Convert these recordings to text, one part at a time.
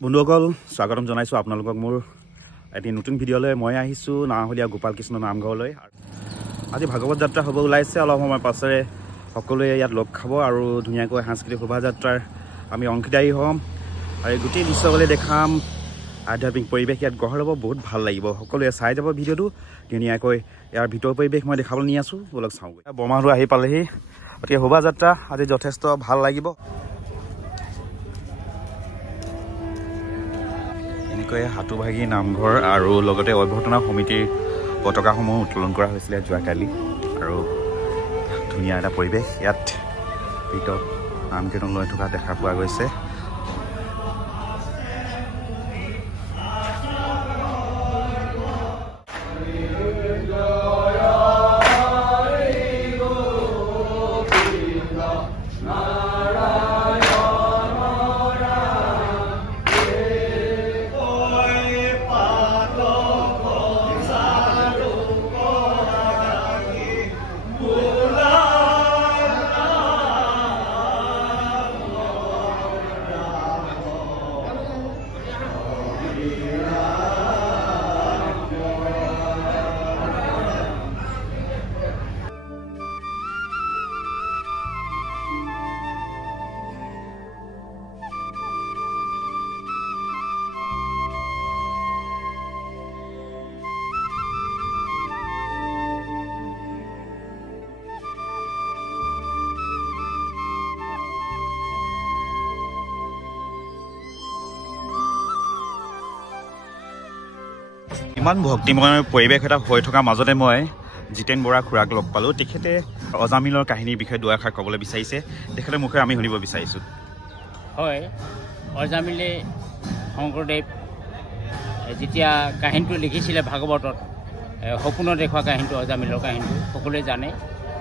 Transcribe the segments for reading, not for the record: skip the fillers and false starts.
বন্ধুসকল স্বাগতম জনাইছোঁ আপোনালোকক মোৰ এটি নতুন ভিডিঅ'লৈ মই আহিছোঁ নাহলীয়া গোপাল কৃষ্ণ নামঘৰলৈ আজি ভাগৱত যাত্ৰা হ'ব ওলাইছে অলপ সময় পাছৰে সকলোৱে ইয়াত লগ খাব আৰু ধুনীয়াকৈ সাংস্কৃতিক শোভাযাত্ৰাৰ আমি অংশীদাৰী হ'ম আৰু গোটেই দৃশ্যলৈ দেখাম আধ্যাত্মিক পৰিৱেশ ইয়াত গঢ় ল'ব বহুত ভাল লাগিব সকলোৱে চাই যাব ভিডিঅ'টো ধুনীয়াকৈ ইয়াৰ ভিতৰৰ পৰিৱেশ মই দেখাবলৈ নি আছোঁ বলক চাওঁগৈ বৰমাহটো আহি পালেহি গতিকে শোভাযাত্ৰা আজি যথেষ্ট ভাল লাগিব এনেকৈ হাতুভাগী নামঘৰ আৰু লগতে অভ্যৰ্থনা সমিতিৰ পতাকাসমূহ উত্তোলন কৰা হৈছিলে যোৱাকালি আৰু ধুনীয়া এটা পৰিৱেশ ইয়াত ভিতৰত নাম কীৰ্তন লৈ থকা দেখা পোৱা গৈছে ইমান ভক্তিময় পৰিৱেশ এটা হৈ থকাৰ মাজতে মই জিতেন বৰা খুৰাক লগ পালোঁ তেখেতে অজামিলৰ কাহিনীৰ বিষয়ে দুআষাৰ ক'বলৈ বিচাৰিছে তেখেতৰ মুখে আমি শুনিব বিচাৰিছোঁ হয় অজামিলে শংকৰদেৱ যেতিয়া কাহিনীটো লিখিছিলে ভাগৱতত সপোনত দেখুওৱা কাহিনীটো অজামিলৰ কাহিনীটো সকলোৱে জানে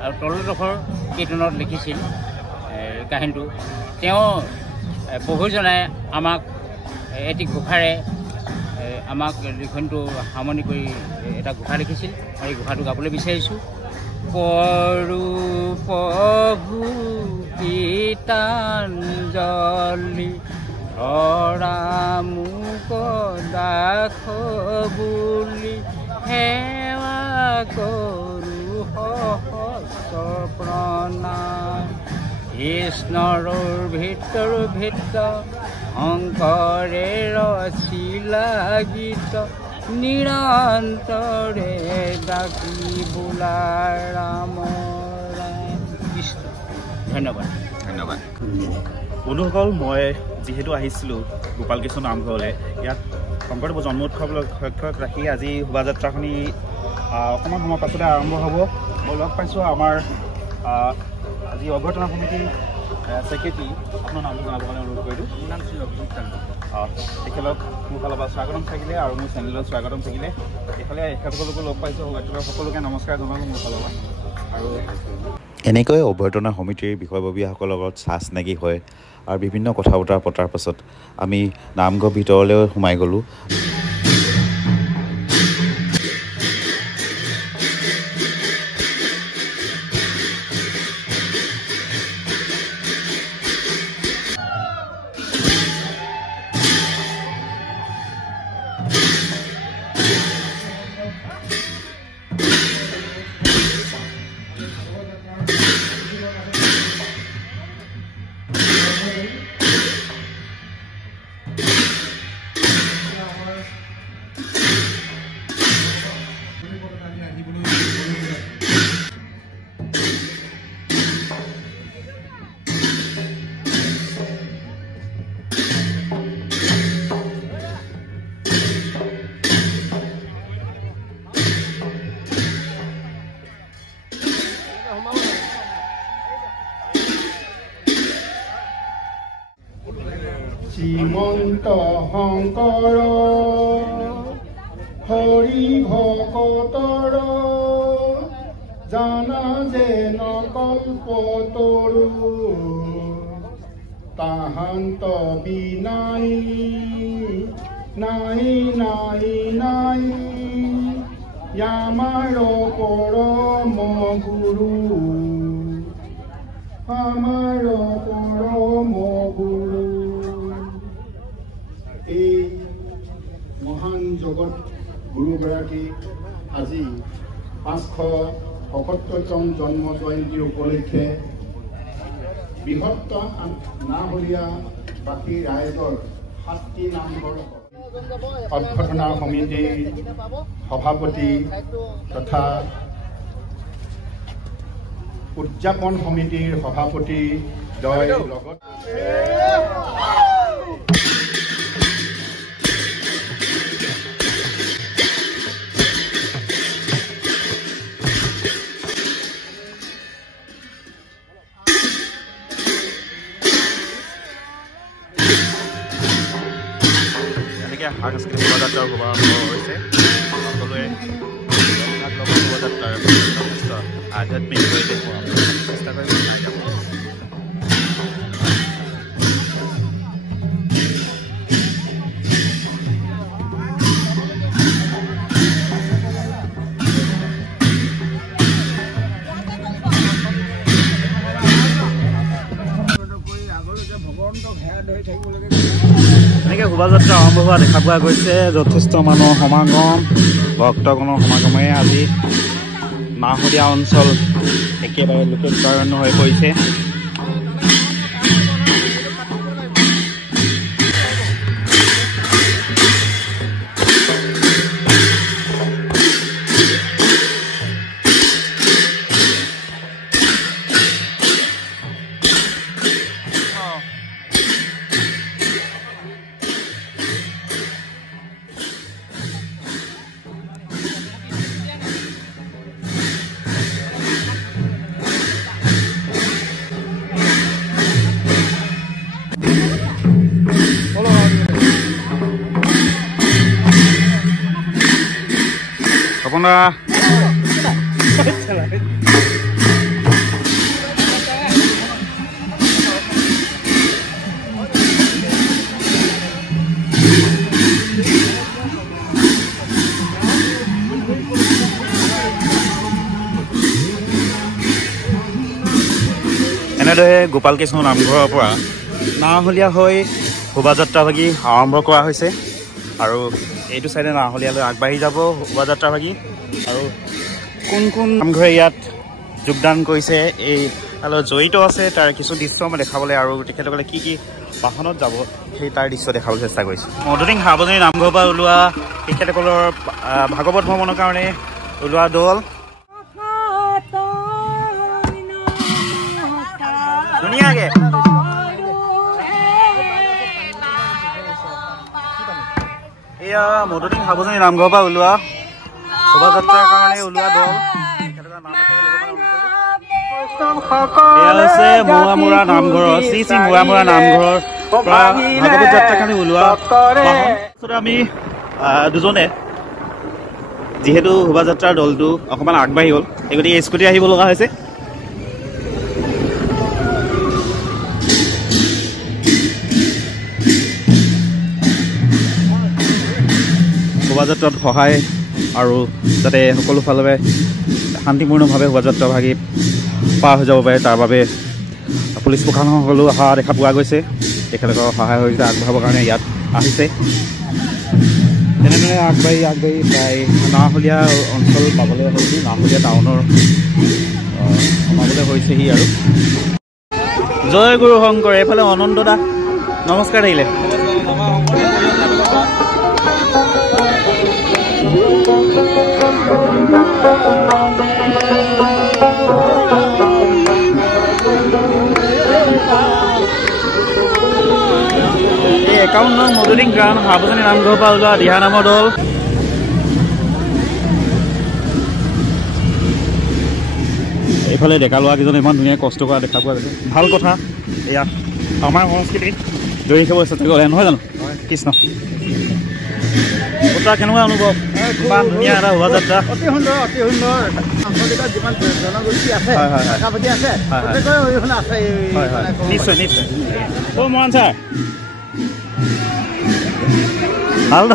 আৰু তলডোখৰ কীৰ্তনত লিখিছিল কাহিনীটো তেওঁ বহুজনাই আমাক এটি ঘোষাৰে আমাক লিখনটো সামৰণি কৰি এটা ঘোষা লিখিছিল আৰু এই ঘোষাটো গাবলৈ বিচাৰিছোঁ পৰু প্ৰভু গীতাঞ্জলি ধৰা মোক দাস বুলি সেৱা কৰোঁ সহস্ৰ প্ৰণাম কৃষ্ণৰ ভিতৰ শংকৰে ৰচিলা গীত নিৰন্তৰে ডাকি বোলা ৰাম ৰাম কৃষ্ণ ধন্যবাদ ধন্যবাদ বন্ধুসকল মই যিহেতু আহিছিলোঁ গোপাল কৃষ্ণ নামঘৰলৈ ইয়াত শংকৰদেৱৰ জন্ম উৎসৱ লক্ষ্যত ৰাখি আজি শোভাযাত্ৰাখনি অকণমান সময় পাছতে আৰম্ভ হ'ব মই লগ পাইছোঁ আমাৰ আজি অভ্যৰ্থনা সমিতিৰ ছেক্ৰেটাৰী আপোনাৰ নামটো জনাবলৈ অনুৰোধ কৰিলোঁ মোৰ নাম শ্ৰী অভিজিত কান্তি তেখেতক মোৰ ফালৰ পৰা স্বাগতম থাকিলে আৰু মোৰ চেনেলত স্বাগতম থাকিলে এইফালে এখেতসকলকো লগ পাইছোঁ সকলোকে নমস্কাৰ জনালোঁ মোৰ ফালৰ পৰা আৰু এনেকৈ অভ্যৰ্থনা সমিতিৰ বিষয়ববীয়াসকলৰ লগত চাহ চিনাকি হয় আৰু বিভিন্ন কথা বতৰা পতাৰ পাছত আমি নামঘৰ ভিতৰলৈ সোমাই গ'লোঁ শ্ৰীমন্ত শংকৰ হৰি ভকতৰ জানা যেন কল্পতৰু তাহান্ত বিনাই নাই নাই নাই আমাৰ পৰম গুৰু আমাৰ পৰম গুৰু এই মহান জগত গুৰুগৰাকী আজি 577তম জন্ম জয়ন্তী উপলক্ষে বৃহত্তম নাহলীয়াবাসী ৰাইজৰ 7টি নামঘৰ অভ্যৰ্থনা সমিতিৰ সভাপতি তথা উদযাপন সমিতিৰ সভাপতি জয় লগত সাংস্কৃতিক শোভাযাত্ৰাৰ শুভাৰম্ভ হৈছে সকলোৱে শোভাযাত্ৰাৰ যথেষ্ট আধ্যাত্মিক পৰিৱেশ চেষ্টা কৰি এনেকৈ শোভাযাত্ৰা আৰম্ভ হোৱা দেখা পোৱা গৈছে। যথেষ্ট মানুহৰ সমাগম, ভক্তগণৰ সমাগমে আজি নাহলীয়া অঞ্চল একেবাৰে লোকপ্ৰাৰণ্য হৈ পৰিছে। আপোনাৰ এনেদৰে গোপাল কৃষ্ণ নামঘৰৰ পৰা নাহলীয়া হৈ শোভাযাত্ৰাভাগী আৰম্ভ কৰা হৈছে আৰু এইটো চাইডে নাহলীয়ালৈ আগবাঢ়ি যাব শোভাযাত্ৰাভাগী। আৰু কোন কোন নামঘৰে ইয়াত যোগদান কৰিছে, এই তালৈ জড়িত আছে, তাৰ কিছু দৃশ্য মই দেখাবলৈ আৰু তেখেতসকলে কি কি বাহনত যাব সেই তাৰ দৃশ্য দেখাবলৈ চেষ্টা কৰিছোঁ। মধুৰিং সাৰ্বজনীন নামঘৰৰ পৰা ওলোৱা তেখেতসকলৰ ভাগৱত ভ্ৰমণৰ কাৰণে ওলোৱা দল ধুনীয়াকৈ এয়া মধুৰিং সাৰ্বজনীন নামঘৰৰ পৰা ওলোৱা শোভাযাত্ৰাৰ কাৰণে ওলোৱা দল। এয়া হৈছে মৌৱামৰা নামঘৰৰ শ্ৰী শ্ৰী মৌৱামৰা নামঘৰৰ পৰা ভাগৱত যাত্ৰাৰ কাৰণে ওলোৱা বাহন। আমি দুজনে যিহেতু শোভাযাত্ৰাৰ দলটো অকণমান আগবাঢ়ি গ'ল, সেই গতিকে স্কুটি আহিব লগা হৈছে। শোভাযাত্ৰাত সহায় আৰু যাতে সকলো ফালে শান্তিপূৰ্ণভাৱে শোভাযাত্ৰাভাগী পাৰ হৈ যাব পাৰে তাৰ বাবে পুলিচ প্ৰশাসনসকলো অহা দেখা পোৱা গৈছে। তেখেতলোকৰ সহায় সহযোগিতা আগবঢ়াবৰ কাৰণে ইয়াত আহিছে। তেনেদৰে আগবাঢ়ি প্ৰায় নাহলীয়া অঞ্চল পাবলৈ হৈছিল, নাহলীয়া টাউনৰ সোমাবলৈ হৈছেহি। আৰু জয় গুৰু শংকৰ। এইফালে অনন্ত দা নমস্কাৰ থাকিলে। এই 51 নং মধুৰিং গাঁও সাৰ্বজনীন নামঘৰৰ পৰা ওলোৱা দিহা নামৰ দল। এইফালে ডেকা ল'ৰাকেইজনে ইমান ধুনীয়া কষ্ট কৰা দেখা পোৱা গৈছে। ভাল কথা, এয়া আমাৰ সংস্কৃতিত ধৰি ৰাখিব চেষ্টা কৰে, নহয় জানো? কৃষ্ণ তাৰ কেনেকুৱা অনুভৱ? ইমান ধুনীয়া এটা শোভাযাত্ৰা। অতি সুন্দৰ, অতি সুন্দৰ। আঞ্চলিকত যিমান জনগোষ্ঠী আছে, ভাষাভাষী আছে, অৰিহণা আছে। নিশ্চয় নিশ্চয়। অ' মৰাণ ছাৰ ভাল ন?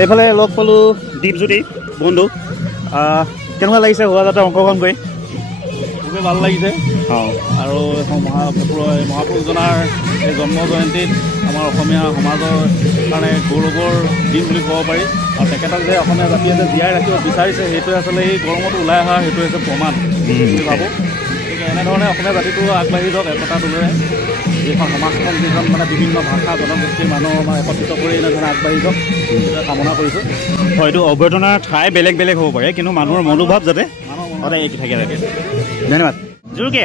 এইফালে লগ পালোঁ দীপজ্যোতি বন্ধু কেনেকুৱা লাগিছে শোভাযাত্ৰা অংশগ্ৰহণ কৰি খুবেই ভাল লাগিছে আৰু মহাপুৰুষজনাৰ এই জন্ম জয়ন্তীত আমাৰ অসমীয়া সমাজৰ কাৰণে গৌৰৱৰ দিন বুলি ক'ব পাৰি আৰু তেখেতক যে অসমীয়া জাতিয়ে যে জীয়াই ৰাখিব বিচাৰিছে সেইটোৱে আচলতে এই গৰমত ওলাই অহা সেইটো হৈছে প্ৰমাণ বুলি ভাবোঁ গতিকে এনেধৰণে অসমীয়া জাতিটো আগবাঢ়ি যাওক একতা তোলেৰে যিখন সমাজখন যিখন মানে বিভিন্ন ভাষা জনগোষ্ঠীৰ মানুহ আমাৰ একত্ৰিত কৰি এনেধৰণে আগবাঢ়ি যাওক সেইটোৱে কামনা কৰিছোঁ হয়তো অভ্যৰ্থনাৰ ঠাই বেলেগ বেলেগ হ'ব পাৰে কিন্তু মানুহৰ মনোভাৱ যাতে সদায় একে থাকে থাকে ধন্যবাদ জোৰকে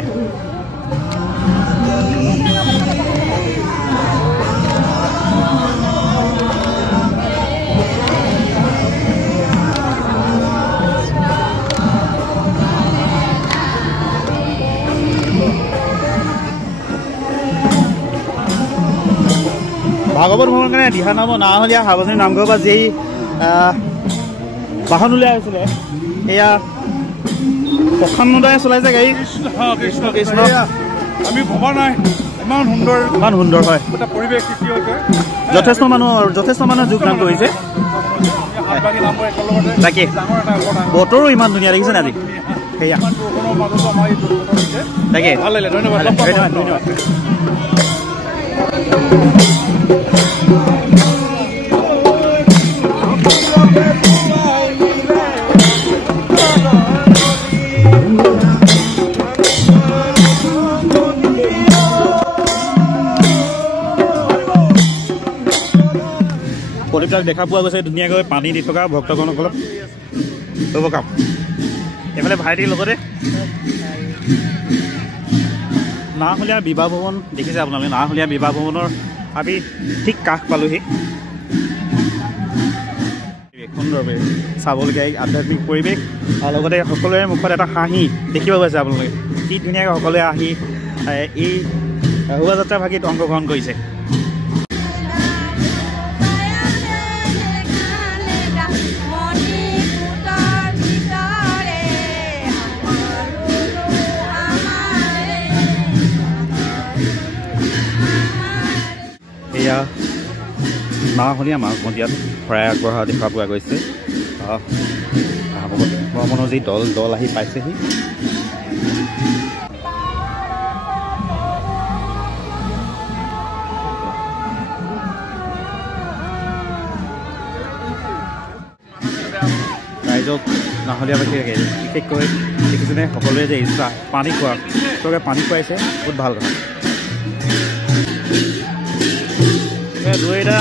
ভাগৱত ভ্ৰমণ কাৰণে দিহানামৰ নাহলীয়া সাৰ্বজনীন নামঘৰৰ পৰা যি বাহন উলিয়াই হৈছিলে এয়া প্ৰশান্তদায়ে চলাইছে গাড়ী কৃষ্ণ কৃষ্ণ আমি ভবা নাই ইমান সুন্দৰ হয় এটা পৰিৱেশ সৃষ্টি হৈছে যথেষ্ট মানুহ যোগদান কৰিছে তাকে বতৰো ইমান ধুনীয়া দেখিছে নে আজি সেয়া তাকে ভাল লাগিলে ধন্যবাদ ধন্যবাদ পদীপবিলাক দেখা পোৱা গৈছে ধুনীয়াকৈ পানী দি থকা ভক্তগণসকলক হ'ব কাম এইফালে ভাইটিৰ লগতে নাহলীয়া বিবাহ ভৱন দেখিছে আপোনালোকে নাহলীয়া বিবাহ ভৱনৰ আমি ঠিক কাষ পালোহি সুন্দৰ চাবলগীয়া আধ্যাত্মিক পৰিৱেশ আৰু লগতে সকলোৰে মুখত এটা হাঁহি দেখিব পাইছে আপোনালোকে কি ধুনীয়াকৈ সকলোৱে আহি এই শোভাযাত্ৰা ভাগিত অংশগ্ৰহণ কৰিছে এয়া নাহলীয়া মাঘ মন্দিৰত শৰাই আগবঢ়া দেখা পোৱা গৈছে ভ্ৰমণৰ যি দল আহি পাইছেহি ৰাইজক নাহলীয়াবাসী বিশেষকৈ দেখিছেনে সকলোৱে যে ইচ্ছা পানী খোৱা তেওঁলোকে পানী খুৱাইছে বহুত ভাল কথা দুইটা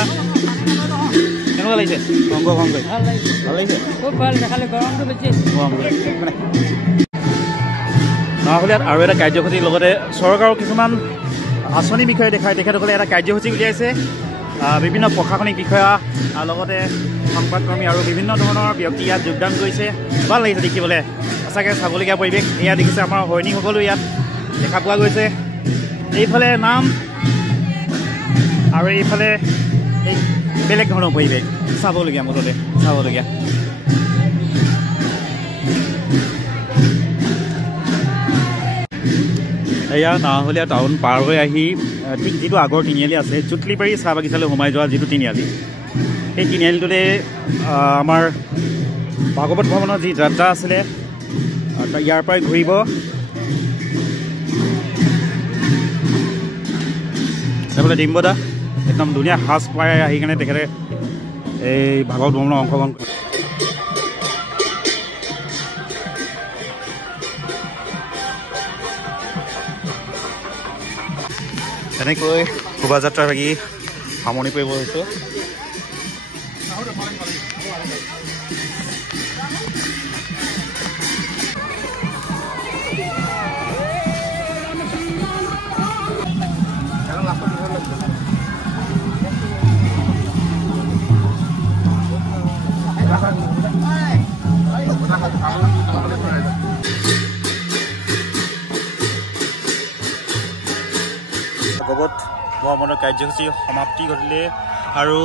কেনেকুৱা লাগিছে অংশগ্ৰহণ কৰি ভাল লাগিছে খুব ভাল দেখালে গৰমটো বেছি নাহলীয়াত আৰু এটা কাৰ্যসূচীৰ লগতে চৰকাৰৰ কিছুমান আঁচনিৰ বিষয়ে দেখাই তেখেতসকলে এটা কাৰ্যসূচী উলিয়াইছে বিভিন্ন প্ৰশাসনিক বিষয়া লগতে সংবাদকৰ্মী আৰু বিভিন্ন ধৰণৰ ব্যক্তি ইয়াত যোগদান কৰিছে ভাল লাগিছে দেখিবলৈ সঁচাকৈ চাবলগীয়া পৰিৱেশ এয়া দেখিছে আমাৰ সৈনিকসকলো ইয়াত দেখা পোৱা গৈছে এইফালে নাম আৰু এইফালে এই বেলেগ ধৰণৰ পৰিৱেশ চাবলগীয়া মুঠতে চাবলগীয়া এয়া নাহলীয়া টাউন পাৰ হৈ আহি ঠিক যিটো আগৰ তিনিআলি আছে জুটলিবাৰী চাহ বাগিচালৈ সোমাই যোৱা যিটো তিনিআলি সেই তিনিআলিটোতে আমাৰ ভাগৱত ভ্ৰমণৰ যি যাত্ৰা আছিলে ইয়াৰ পৰাই ঘূৰিব এইফালে ডিম্বদা একদম ধুনীয়া সাজ পাই আহি কেনে তেখেতে এই ভাগৱত ভ্ৰমণত অংশগ্ৰহণ কৰে তেনেকৈ শোভাযাত্ৰা লাগি সামৰণি কৰিব হৈছোঁ ভাগৱত ভ্ৰমণৰ কাৰ্যসূচী সমাপ্তি ঘটিলে আৰু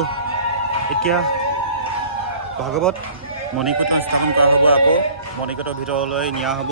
এতিয়া ভাগৱত মণিকূট স্থাপন কৰা হ'ব আকৌ মণিকূটৰ ভিতৰলৈ নিয়া হ'ব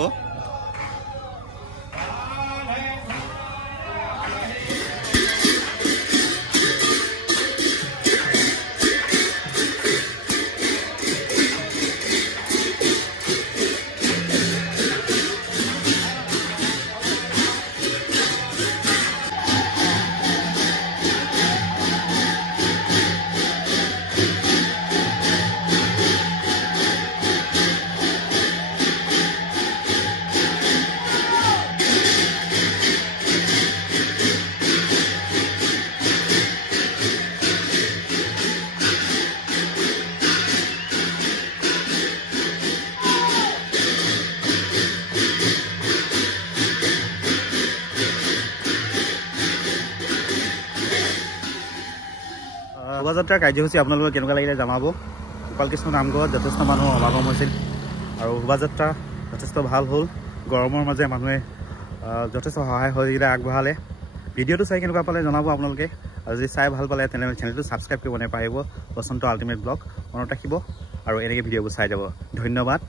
শোভাযাত্ৰাৰ কাৰ্যসূচী আপোনালোকে কেনেকুৱা লাগিলে জনাব গোপালকৃষ্ণ নামঘৰত যথেষ্ট মানুহৰ সমাগম হৈছিল আৰু শোভাযাত্ৰা যথেষ্ট ভাল হ'ল গৰমৰ মাজে মানুহে যথেষ্ট সহায় সহযোগিতা আগবঢ়ালে ভিডিঅ'টো চাই কেনেকুৱা পালে জনাব আপোনালোকে আৰু যদি চাই ভাল পালে তেনেহ'লে চেনেলটো ছাবস্ক্ৰাইব কৰিব নাপাহৰিব বসন্ত আল্টিমেট ব্লগ মনত ৰাখিব আৰু এনেকৈ ভিডিঅ'বোৰ চাই যাব ধন্যবাদ